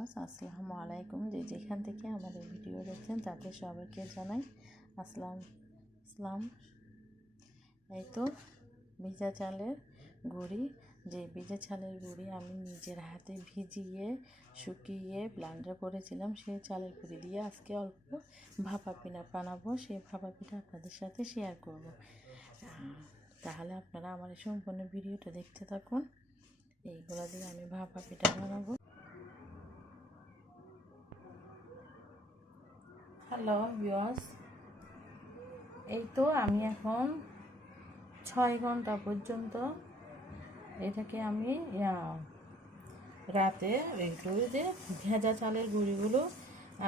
Viewers, আসসালামু আলাইকুম। যে যেখান থেকে আমাদের ভিডিও দেখছেন, তাদের সবাইকে জানাই আসসালাম আসসালাম এই তো ভিজা চালের গুঁড়ি। যে ভিজা চালের গুঁড়ি আমি নিজের হাতে ভিজিয়ে, শুকিয়ে ব্লান্ডার করেছিলাম, সেই চালের গুঁড়ি দিয়ে আজকে অল্প ভাপা পিঠা বানাবো। সেই ভাপা পিঠা আপনাদের সাথে শেয়ার করব। তাহলে আপনারা আমার এই সম্পূর্ণ ভিডিওটা দেখতে থাকুন। এইগুলো দিয়ে আমি ভাপা পিঠা বানাবো। হ্যালো ভিউয়ার্স এই তো আমি এখন ছয় ঘণ্টা পর্যন্ত এটাকে আমি রাতে একটু যে ভেজা চালের গুঁড়িগুলো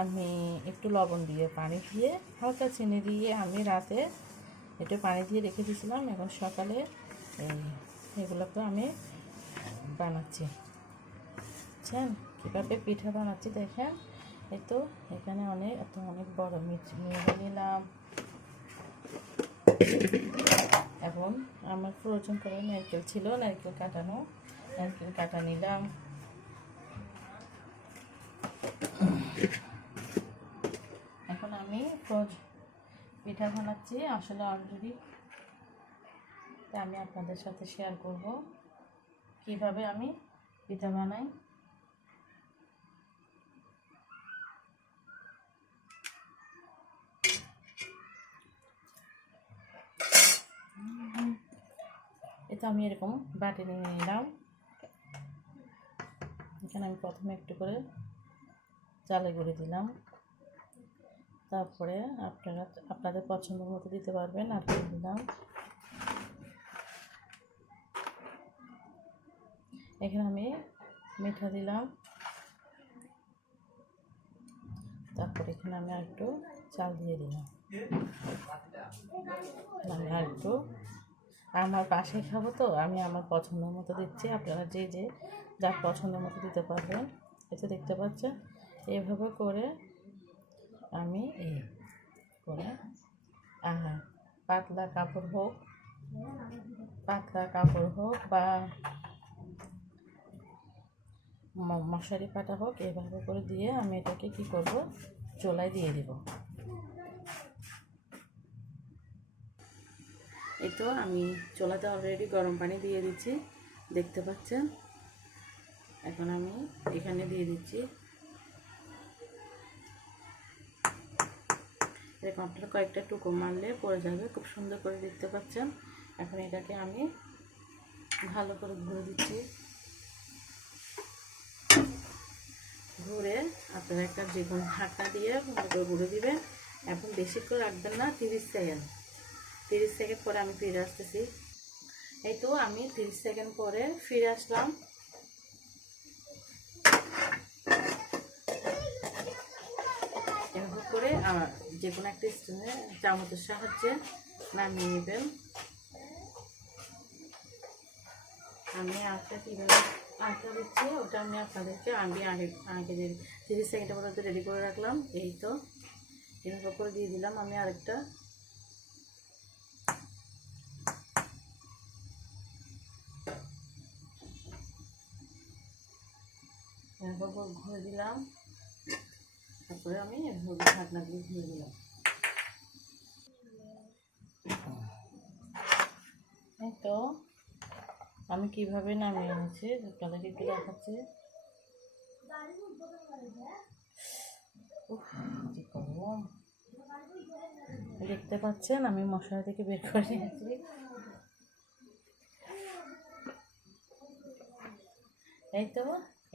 আমি একটু লবণ দিয়ে পানি দিয়ে হালকা চিনি দিয়ে আমি রাতে একটু পানি দিয়ে রেখে দিয়েছিলাম। এখন সকালে এগুলোকে আমি বানাচ্ছি। বুঝছেন কীভাবে পিঠা বানাচ্ছি দেখেন। এই তো, এখানে অনেক, এত অনেক বড় নিয়ে নিলাম। এখন আমার প্রয়োজন করে নারকেল ছিল, নারকেল কাটানো, নারকেল কাটা নিলাম। এখন আমি পিঠা বানাচ্ছি, আসলে অলরেডি আমি আপনাদের সাথে শেয়ার করব। কীভাবে আমি পিঠা বানাই? এটা আমি এরকম বাটি নিয়ে নিলাম। এখানে আমি প্রথমে একটু করে চালে গুঁড়ি দিলাম। তারপরে আপনারা আপনাদের পছন্দ মতো দিতে পারবেন, আর দিলাম। এখানে আমি মিঠা দিলাম। তারপর এখানে আমি আর একটু চাল দিয়ে দিলাম। আমি আর একটু আমার পাশে খাব তো, আমি আমার পছন্দ মতো দিচ্ছি। আপনারা যে যে যার পছন্দ মতো দিতে পারবেন এতে দেখতে পাচ্ছেন, এভাবে করে আমি এই করে পাতলা কাপড় হোক, পাতলা কাপড় হোক বা মশারি পাটা হোক, এভাবে করে দিয়ে আমি এটাকে কি করব, চোলায় দিয়ে দিব। এই তো আমি চোলাতে অলরেডি গরম পানি দিয়ে দিচ্ছি। দেখতে পাচ্ছেন? এখন আমি এখানে দিয়ে দিচ্ছি। এরকম আপনারা কয়েকটা টুকো মারলে পড়ে যাবে, খুব সুন্দর করে দেখতে পাচ্ছেন। এখন এটাকে আমি ভালো করে ঘুরে দিচ্ছি। ঘুরে আপনারা একটা যে কোনো ঢাকা দিয়ে ভালো করে ঘুরে দিবেন। এখন বেশি করে রাখবেন না, তিরিশ সেকেন্ড। তিরিশ সেকেন্ড পরে আমি ফিরে আসতেছি। এই তো আমি তিরিশ সেকেন্ড পরে ফিরে আসলাম। এভাবে করে যে কোনো একটা স্টোনে চামচের সাহায্যে নামিয়ে নেবেন। আমি আটটা কীভাবে আটটা দিচ্ছি ওটা আমি আপনাদেরকে আমি আগে আগে তিরিশ সেকেন্ডের মধ্যে রেডি করে রাখলাম, এই তো। এভাবে করে দিয়ে দিলাম, আমি আরেকটা এভাবে ঘুরে দিলাম। তারপরে আমি এভাবে ঢাকনা দিয়ে ঘুরে দিলাম তো, আমি কীভাবে নামিয়ে এনেছি? আপনাদেরকে একটু দেখাচ্ছি। দেখতে পাচ্ছেন, আমি মশলা থেকে বের করে নিয়েছি। এই তো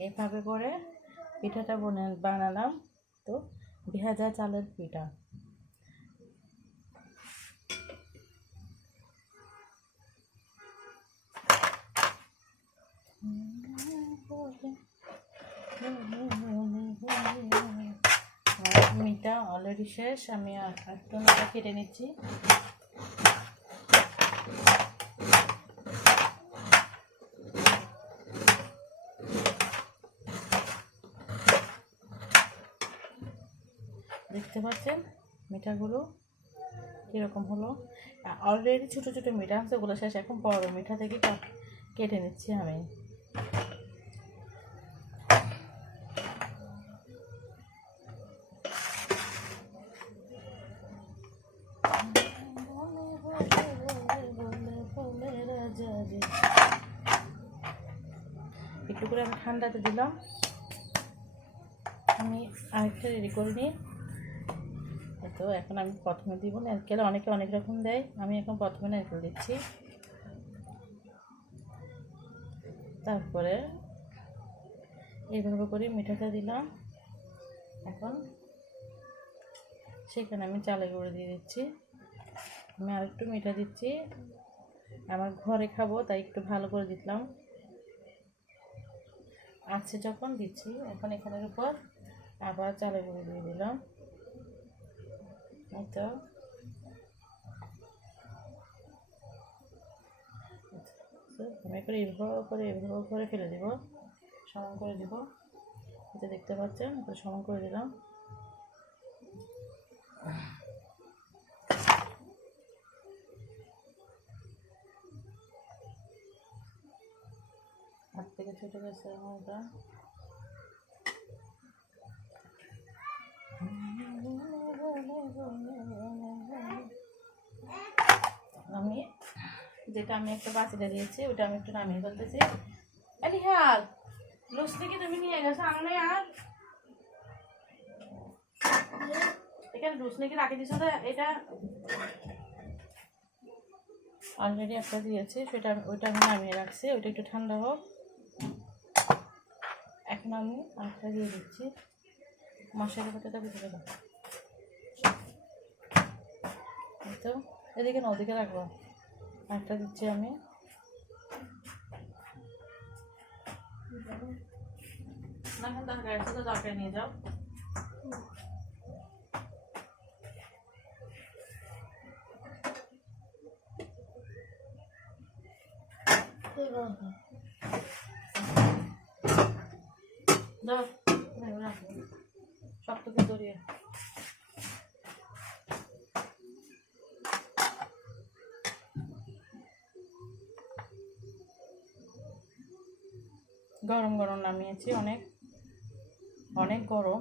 এইভাবে করে পিঠাটা বনে বানালাম। তো ভেজা চালের পিঠা। মিটা অলরেডি শেষ, আমি একটু কেটে নিচ্ছি। দেখতে পাচ্ছেন মিঠাগুলো কীরকম হলো? অলরেডি ছোটো ছোটো মিঠা আছে ওগুলো শেষ। এখন বড় মিঠা থেকে কেটে নিচ্ছি আমি। একটু করে আমি ঠান্ডাতে দিলাম। আমি আরেকটা রেডি করে নিই। তো এখন আমি প্রথমে দিব নারকেল অনেকে অনেক রকম দেয়, আমি এখন প্রথমে নারকেল দিচ্ছি। তারপরে এইভাবে করে মিঠাটা দিলাম। এখন সেখানে আমি চালে গুঁড়ো দিয়ে দিচ্ছি। আমি আরেকটু মিঠা দিচ্ছি। আমার ঘরে খাব, তাই একটু ভালো করে দিলাম। আছে যখন দিচ্ছি, এখন এখানের উপর আবার চালে গুঁড়ো দিয়ে দিলাম। এই তো আমি করে এভাবে করে এভাবে করে ফেলে দেব সমান করে দেব এটা দেখতে পাচ্ছেন সমান করে দিলাম হাত থেকে ছুটে গেছে আমার যেটা আমি একটা বাচ্চাটা দিয়েছি, ওটা আমি একটু নামিয়ে ফেলতেছি। আরে হ্যাঁ লুচ থেকে তুমি নিয়ে গেছো আনলে আর? এখানে লুচ নাকি এটা? একটা দিয়েছি, সেটা ওইটা আমি নামিয়ে রাখছি একটু ঠান্ডা হোক। এখন আমি দিয়ে দিচ্ছি। তো, এদিকে ওদিকে রাখব। একটা দিচ্ছি আমি। নিয়ে যাও। দাও গরম গরম নামিয়েছি অনেক অনেক গরম।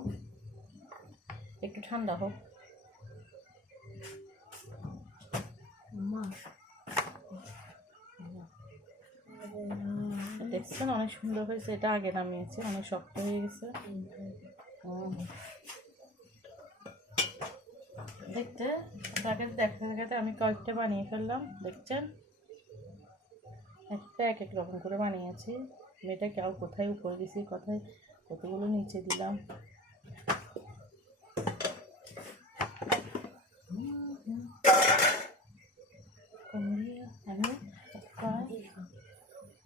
একটু ঠান্ডা হোক। দেখছেন অনেক সুন্দর হয়েছে এটা আগে নামিয়েছি অনেক শক্ত হয়ে গেছে। দেখতে আগে দেখতে দেখাতে আমি কয়েকটা বানিয়ে ফেললাম দেখছেন? একটা এক এক রকম করে বানিয়েছি। মেয়েটা কেউ কোথায় উপরে দিছি কোথায় কতগুলো নিচে দিলাম।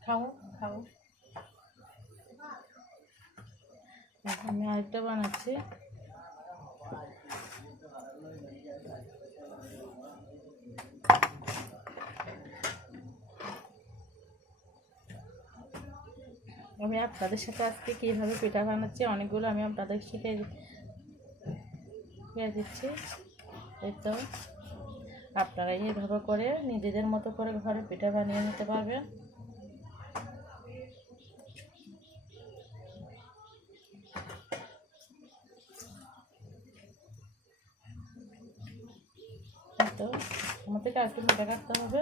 খাও খাও। আমি আরেকটা বানাচ্ছি। আমি আপনাদের সাথে আজকে কীভাবে পিঠা বানাচ্ছি, অনেকগুলো আমি আপনাদের শিখে শিখে দিচ্ছি। এই তো। আপনারা এইভাবে করে নিজেদের মতো করে ঘরে পিঠা বানিয়ে নিতে পারবেন। তো। আমাদেরকে একটু মোটা কাটতে হবে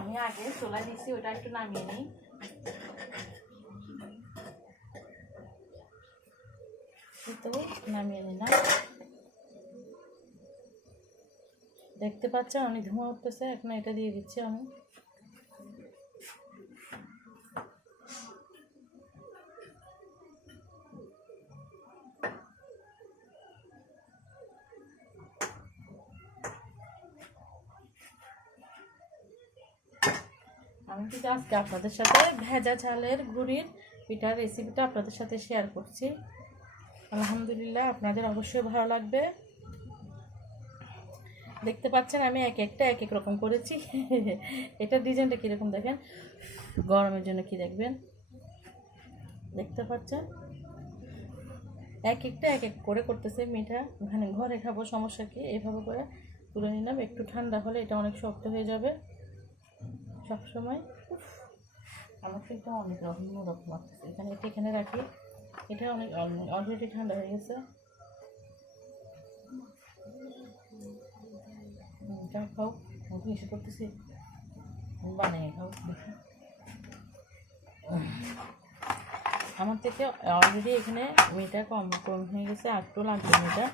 আমি আগে চোলা দিচ্ছি ওটা একটু নামিয়ে নিই। তো নামিয়ে নিলাম। দেখতে পাচ্ছেন আমি ধোঁয়া উঠতেছে, এখন এটা দিয়ে দিচ্ছি আমি। আমি কিন্তু আজকে আপনাদের সাথে ভেজা ঝালের গুড়ির পিঠার রেসিপিটা আপনাদের সাথে শেয়ার করছি। আলহামদুলিল্লাহ আপনাদের অবশ্যই ভালো লাগবে। দেখতে পাচ্ছেন আমি এক একটা এক এক রকম করেছি। এটার ডিজাইনটা কীরকম দেখেন? গরমের জন্য কি দেখবেন? দেখতে পাচ্ছেন? এক একটা এক এক করে করতেছে মিঠা। ওখানে ঘরে খাব সমস্যা কি? এভাবে করে তুলে নিলাম। একটু ঠান্ডা হলে এটা অনেক শক্ত হয়ে যাবে। সবসময় আমার এটা অনেক রকম রকম লাগতেছে। এখানে এটা এখানে রাখি, এটা অনেক অলরেডি ঠান্ডা হয়ে গেছে। যা খাও এসে করতেছি। বানিয়ে খাও, দেখি। আমার থেকে অলরেডি এখানে মেয়েটা কম কম হয়ে গেছে একটু লাগবে মেয়েটা।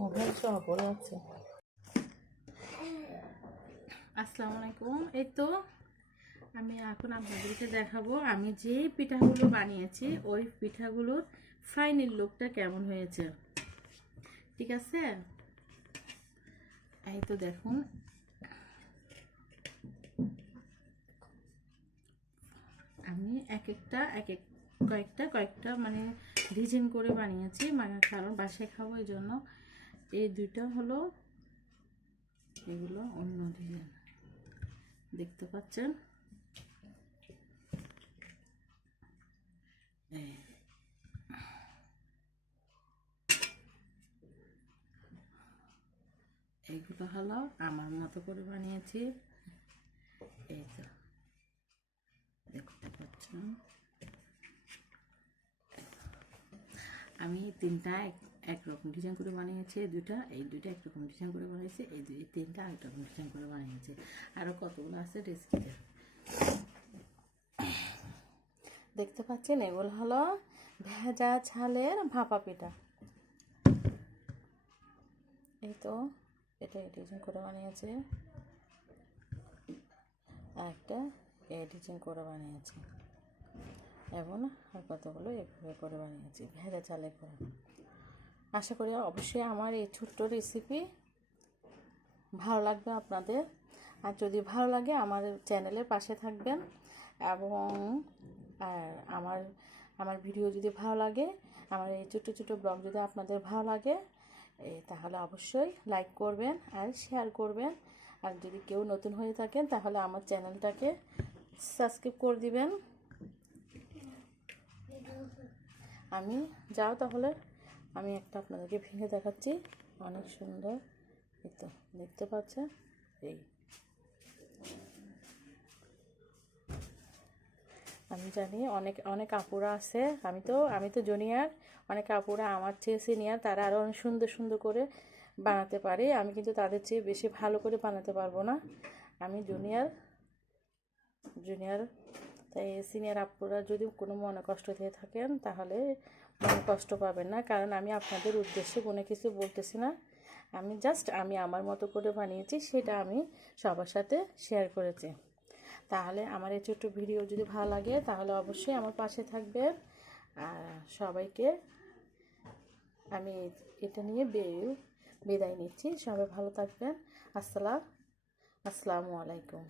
মোবাইল সহ পড়ে আছে। আসসালামু আলাইকুম। এই তো আমি এখন আপনাদেরকে দেখাবো আমি যে পিঠাগুলো বানিয়েছি, ওই পিঠাগুলোর ফাইনাল লুকটা কেমন হয়েছে। ঠিক আছে? এই তো দেখুন। আমি এক একটা, এক এক কয়েকটা কয়েকটা মানে ডিজাইন করে বানিয়েছি মানে কারণ বাসায় খাব, এই জন্য। এই দুইটা হলো, এগুলো অন্য ডিজাইন দেখতে পাচ্ছেন? এই এইগুলো হলো আমার মতো করে বানিয়েছি। এই তো। দেখতে পাচ্ছেন? আমি তিনটা একরকম ডিজাইন করে বানিয়েছে এই দুইটা এই দুইটা একরকম ডিজাইন করে বানিয়েছে, এই দুই তিনটা আরেক রকম ডিজাইন করে বানিয়েছে। আরও কতগুলো আছে রেসিপিতে দেখতে পাচ্ছেন, এগুলো হলো ভেজা ছালের ভাপা পিঠা। এই তো, এটা ডিজাইন করে বানিয়েছে। আর একটা এই ডিজাইন করে বানিয়েছে। এবং আর কতগুলো এভাবে করে বানিয়েছি, ভেজা চালে করে আশা করি অবশ্যই আমার এই ছোট্ট রেসিপি ভালো লাগবে আপনাদের। আর যদি ভালো লাগে, আমার চ্যানেলের পাশে থাকবেন এবং, আর আমার আমার ভিডিও যদি ভালো লাগে, আমার এই ছোটো ছোটো ব্লগ যদি আপনাদের ভালো লাগে তাহলে অবশ্যই লাইক করবেন আর শেয়ার করবেন। আর যদি কেউ নতুন হয়ে থাকেন, তাহলে আমার চ্যানেলটাকে সাবস্ক্রাইব করে দিবেন। আমি যাও তাহলে। আমি একটা আপনাদেরকে ভেঙে দেখাচ্ছি। অনেক সুন্দর। এই তো, দেখতে পাচ্ছেন? এই। আমি জানি অনেক অনেক আপুরা আছে। আমি তো আমি তো জুনিয়র অনেক আপুরা আমার চেয়ে সিনিয়র তারা আরও অনেক সুন্দর সুন্দর করে বানাতে পারে। আমি কিন্তু তাদের চেয়ে বেশি ভালো করে বানাতে পারব না। আমি জুনিয়র জুনিয়র তাই সিনিয়র আপুরা যদি কোনো মনে কষ্ট দিয়ে থাকেন, তাহলে কষ্ট পাবেন না, কারণ আমি আপনাদের উদ্দেশ্যে কোনো কিছু বলতেছি না। আমি জাস্ট আমি আমার মতো করে বানিয়েছি, সেটা আমি সবার সাথে শেয়ার করেছি। তাহলে আমার এই ছোট্ট ভিডিও যদি ভালো লাগে, তাহলে অবশ্যই আমার পাশে থাকবে আর সবাইকে আমি এটা নিয়ে বিদায় নিচ্ছি। সবাই ভালো থাকবেন। আসসালাম, আসসালামু আলাইকুম।